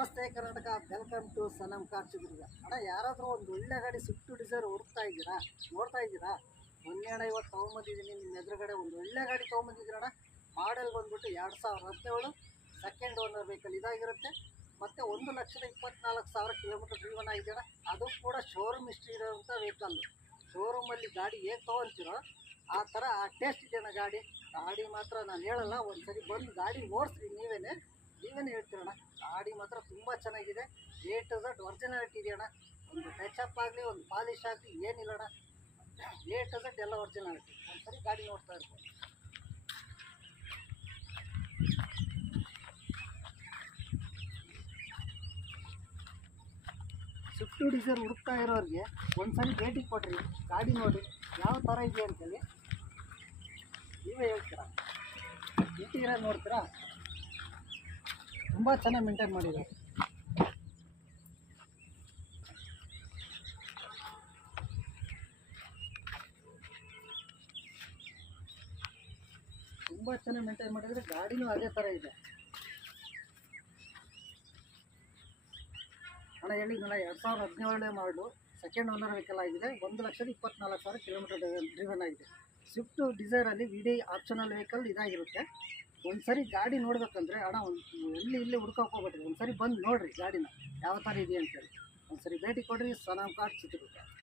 ನಮಸ್ತೆ Karnataka, welcome to Sanam car Chitradurga. ಅಣ್ಣ, ಯಾರಾದರೂ ಒಂದು ಒಳ್ಳೆ ಗಾಡಿ ಸ್ವಿಫ್ಟ್ ಡಿಸೈರ್ ಹುಡುಕ್ತಾ ಇದ್ದೀರಾ, ನೋಡ್ತಾ ಇದ್ದೀರಾ? ಮೊನ್ನೆ ಅಣ್ಣ ಇವತ್ತು ತೊಗೊಂಬಂದಿದ್ದೀನಿ ನಿಮ್ಮ ಎದುರುಗಡೆ ಒಂದು ಒಳ್ಳೆ ಗಾಡಿ ತೊಗೊಂಬಂದಿದ್ದೀರಣ್ಣ. ಮಾಡೆಲ್ ಬಂದ್ಬಿಟ್ಟು 2017 ಸೆಕೆಂಡ್ ಓನರ್ ವೆಹಿಕಲ್ ಇದಾಗಿರುತ್ತೆ. ಮತ್ತು 1,24,000 ಕಿಲೋಮೀಟರ್ ಡ್ರೀವನ್ ಆಗಿದೆಯಣ್ಣ. ಅದು ಕೂಡ ಶೋರೂಮ್ ಹಿಸ್ಟ್ರಿ ಇರೋಂಥ ವೆಹಿಕಲ್ಲು. ಶೋರೂಮಲ್ಲಿ ಗಾಡಿ ಹೇಗೆ ತೊಗೊಳ್ತೀರೋ ಆ ಥರ ಆ ಟೇಸ್ಟ್ ಇದೆಯಣ್ಣ ಗಾಡಿ. ಗಾಡಿ ಮಾತ್ರ ನಾನು ಹೇಳಲ್ಲ, ಒಂದು ಸರಿ ಬಂದು ಗಾಡಿ ಓಡಿಸ್ರಿ, ನೀವೇನೇ ಹೇಳ್ತೀರಣ್ಣ. ಗಾಡಿ ಮಾತ್ರ ತುಂಬ ಚೆನ್ನಾಗಿದೆ. A to Z ಒರಿಜಿನಾಲಿಟಿ ಇದೆಯಣ್ಣ. ಒಂದು ಟಚಪ್ ಆಗಲಿ, ಒಂದು ಪಾಲಿಶ್ ಆಗಲಿ ಏನಿಲ್ಲಣ್ಣ. A to Z ಎಲ್ಲ ಒರಿಜಿನಾಲಿಟಿ. ಒಂದು ಸರಿ ಗಾಡಿ ನೋಡ್ತಾ ಇರ್ಬೋದು. ಸ್ವಿಫ್ಟ್ ಡಿಸೈರ್ ಹುಡುಕ್ತಾ ಇರೋರಿಗೆ ಒಂದು ಸರಿ ಭೇಟಿ ಕೊಡ್ರಿ, ಗಾಡಿ ನೋಡಿ ಯಾವ ಥರ ಇದೆ ಅಂತೇಳಿ ನೀವೇ ಹೇಳ್ತೀರಾ. ಇಂಟೀರಿಯರ್ ನೋಡ್ತೀರಾ, ತುಂಬ ಚೆನ್ನಾಗಿ ಮೇಂಟೈನ್ ಮಾಡಿದ್ದಾರೆ. ತುಂಬ ಚೆನ್ನಾಗಿ ಮೇಂಟೈನ್ ಮಾಡಿದರೆ ಗಾಡಿನೂ ಅದೇ ಥರ ಇದೆ ಅಣ್ಣ. ಹೇಳಿದ್ನಲ್ಲ, 2017 ಮಾಡಲು ಸೆಕೆಂಡ್ ಓನರ್ ವೆಹಿಕಲ್ ಆಗಿದೆ. 1,24,000 ಕಿಲೋಮೀಟರ್ ಡ್ರಿವನ್ ಆಗಿದೆ. ಸ್ವಿಫ್ಟ್ ಡಿಸೈರಲ್ಲಿ ವಿಡಿ ಆಪ್ಷನಲ್ ವೆಹಿಕಲ್ ಇದಾಗಿರುತ್ತೆ. ಒಂದು ಸರಿ ಗಾಡಿ ನೋಡ್ಬೇಕಂದ್ರೆ ಅಣ್ಣ, ಇಲ್ಲಿ ಹುಡ್ಕೋಕೆ ಹೋಗ್ಬೇಡ್ರಿ, ಒಂದು ಸರಿ ಬಂದು ನೋಡಿರಿ ಗಾಡಿನ ಯಾವ ಥರ ಇದೆ ಅಂತೇಳಿ. ಒಂದು ಸರಿ ಭೇಟಿ ಕೊಡ್ರಿ, ಸನಮ್ ಕಾರ್ ಚಿತ್ರದುರ್ಗ.